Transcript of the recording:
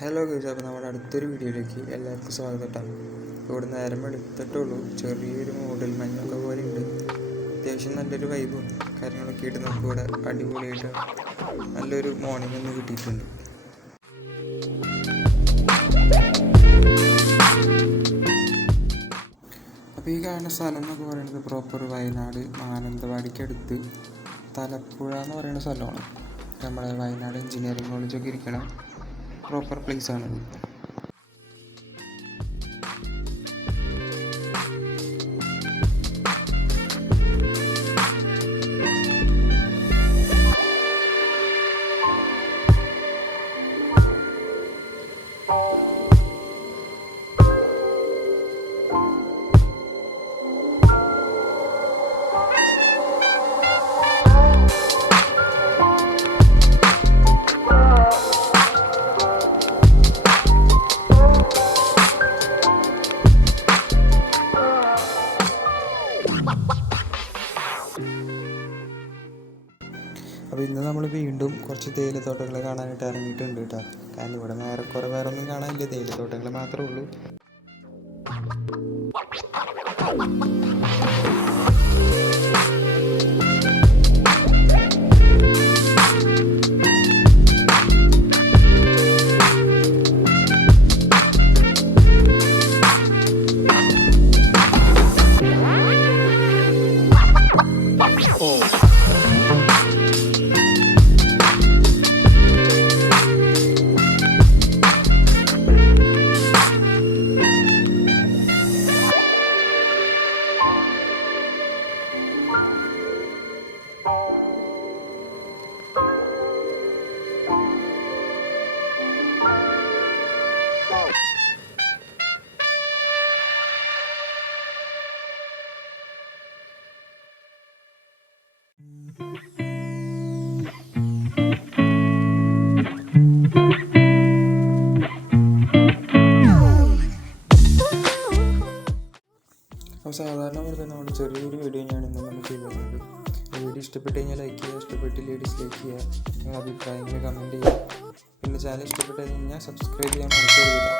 Hello guys, അപ്പോൾ നമ്മുടെ അടുത്തൊരു വീഡിയോയിലേക്ക് എല്ലാവർക്കും സ്വാഗതം. ഇവിടെ നേരം എടുത്തിട്ടുള്ളൂ. ചെറിയൊരു മൂടൽ മഞ്ഞൊക്കെ പോലെ ഉണ്ട്. അത്യാവശ്യം നല്ലൊരു വൈബും കാര്യങ്ങളൊക്കെ ആയിട്ട് നമുക്ക് ഇവിടെ അടിപൊളിയായിട്ട് നല്ലൊരു മോർണിംഗ് ഒന്ന് കിട്ടിയിട്ടുണ്ട്. അപ്പോൾ ഈ കാണുന്ന സ്ഥലം എന്നൊക്കെ പറയുന്നത് പ്രോപ്പർ വയനാട് മാനന്തവാടിക്കടുത്ത് തലപ്പുഴ എന്ന് പറയുന്ന സ്ഥലമാണ്. നമ്മുടെ വയനാട് എഞ്ചിനീയറിംഗ് കോളേജൊക്കെ ഇരിക്കണം പ്രോപ്പർ പ്ലേസ് ആണത്. അപ്പോൾ ഇന്ന് നമ്മൾ വീണ്ടും കുറച്ച് തേയിലത്തോട്ടങ്ങൾ കാണാനായിട്ട് ഇറങ്ങിയിട്ടുണ്ട് കേട്ടോ. കാരണം ഇവിടെ വേറെ ഒന്നും കാണാനില്ല, തേയിലത്തോട്ടങ്ങൾ മാത്രമേ ഉള്ളൂ. അപ്പോൾ സാധാരണ പോലെ തന്നെ നമ്മുടെ ചെറിയൊരു വീഡിയോ ഞാൻ ഇന്ന് നമ്മൾ ചെയ്യുന്നുണ്ട്. വീഡിയോ ഇഷ്ടപ്പെട്ട് കഴിഞ്ഞാൽ ലൈക്ക് ചെയ്യുക, ഇഷ്ടപ്പെട്ടില്ല ഡിസ്ലൈക്ക് ചെയ്യുക, നിങ്ങളുടെ അഭിപ്രായങ്ങൾ കമൻറ്റ് ചെയ്യുക. പിന്നെ ചാനൽ ഇഷ്ടപ്പെട്ട് കഴിഞ്ഞാൽ സബ്സ്ക്രൈബ് ചെയ്യാൻ മറക്കരുത്.